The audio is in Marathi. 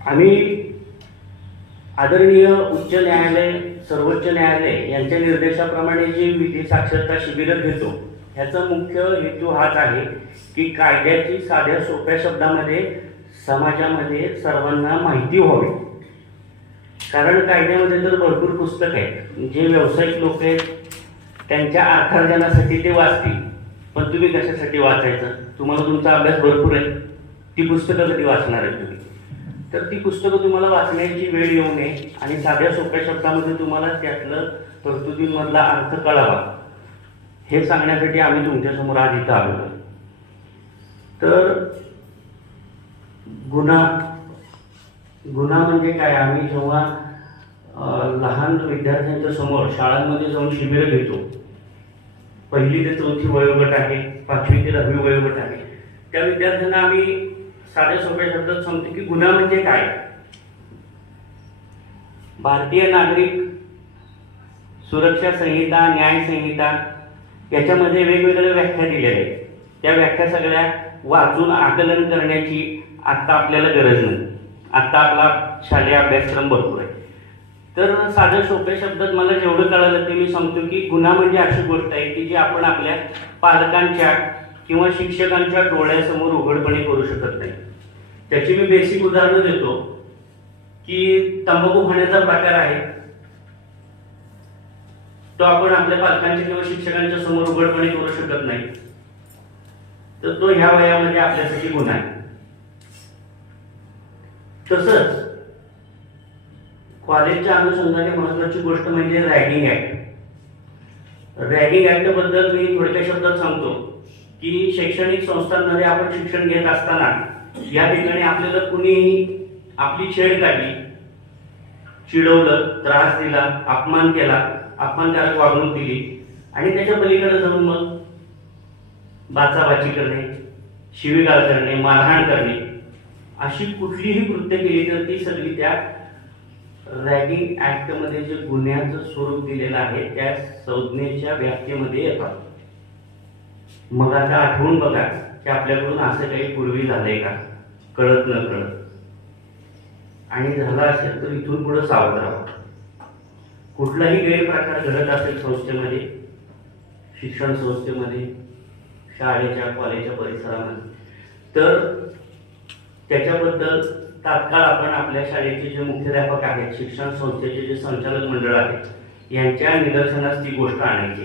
आम्ही आदरणीय उच्च न्यायालय, सर्वोच्च न्यायालय यांच्या निर्देशाप्रमाणे जी विधी साक्षरता शिबिरं घेतो, ह्याचा मुख्य हेतू हाच आहे की कायद्याची साध्या सोप्या शब्दामध्ये समाजामध्ये सर्वांना माहिती व्हावी. कारण कायद्यामध्ये तर भरपूर पुस्तक आहेत, जे व्यावसायिक लोक आहेत त्यांच्या अर्थार्जनासाठी ते वाचतील, पण तुम्ही कशासाठी वाचायचं? तुम्हाला तुमचा अभ्यास भरपूर आहे, ती पुस्तकं कधी वाचणार आहे तुम्ही? तर ती पुस्तकं तुम्हाला वाचण्याची वेळ येऊ नये आणि साध्या सोप्या शब्दामध्ये तुम्हाला त्यातलं तरतुदींमधला अर्थ कळावा, हे सांगण्यासाठी आम्ही तुमच्यासमोर आज इथं आलो. तर गुन्हा म्हणजे काय? आम्ही जेव्हा लहान विद्यार्थ्यांच्या समोर शाळांमध्ये जाऊन शिबिरं घेतो, 1ली ते 4थी वयोगट आहे, 5वी ते 10वी वयोगट आहे, त्या विद्यार्थ्यांना आम्ही साध्या सोप्या शब्दात सांगतो की गुन्हा म्हणजे काय. भारतीय नागरिक सुरक्षा संहिता, न्याय संहिता याच्यामध्ये वेगवेगळ्या व्याख्या दिलेल्या आहेत. त्या व्याख्या सगळ्या वाचून आकलन करण्याची आत्ता आपल्याला गरज नाही. आत्ता आपला शालेय अभ्यासक्रम भरपूर आहे. तर साध्या सोप्या शब्दात मला जेवढं कळालं ते मी सांगतो की गुन्हा म्हणजे अशी गोष्ट आहे की जी आपण आपल्या पालकांच्या किंवा शिक्षकांच्या डोळ्यासमोर उघडपणे करू शकत नाही. त्याची मी बेसिक उदाहरणं देतो की तंबाखू खाण्याचा प्रकार आहे, तो आपण आपल्या पालकांच्या किंवा शिक्षकांच्या समोर उघडपणे करू शकत नाही, तर तो ह्या वयामध्ये आपल्यासाठी गुन्हा आहे. तसंच कॉलेजच्या अनुषंगाने महत्वाची गोष्ट म्हणजे रॅगिंग ऍक्ट. रॅगिंग ऍक्ट बद्दल मी थोडक्या शब्दात सांगतो की शैक्षणिक संस्थांमध्ये आपण शिक्षण घेत असताना या ठिकाणी आपल्याला कुणीही आपली छेड काढली, चिडवलं, त्रास दिला, अपमान केला, अपमानकारक वागणूक दिली आणि त्याच्या पलीकडे जाऊन मग बाचाबाची करणे, शिवीगाळ करणे, मारहाण करणे, अशी कुठलीही कृत्य केली तर ती सगळी त्या रॅगिंग ऍक्ट मध्ये जे गुन्ह्याचं स्वरूप दिलेलं आहे त्या संज्ञेच्या व्याप्तीमध्ये येतात. मग आता आठवून बघा की आपल्याकडून असं काही पूर्वी झालंय का, कळत न कळत, आणि झाला असेल तर इथून पुढे सावध राहा. कुठलाही गैरप्रकार घडत असेल संस्थेमध्ये, शिक्षण संस्थेमध्ये, शाळेच्या कॉलेजच्या परिसरामध्ये, तर त्याच्याबद्दल तात्काळ आपण आपल्या शाळेचे जे मुख्याध्यापक आहेत, शिक्षण संस्थेचे जे संचालक मंडळ आहेत, यांच्या निदर्शनास ती गोष्ट आणायची.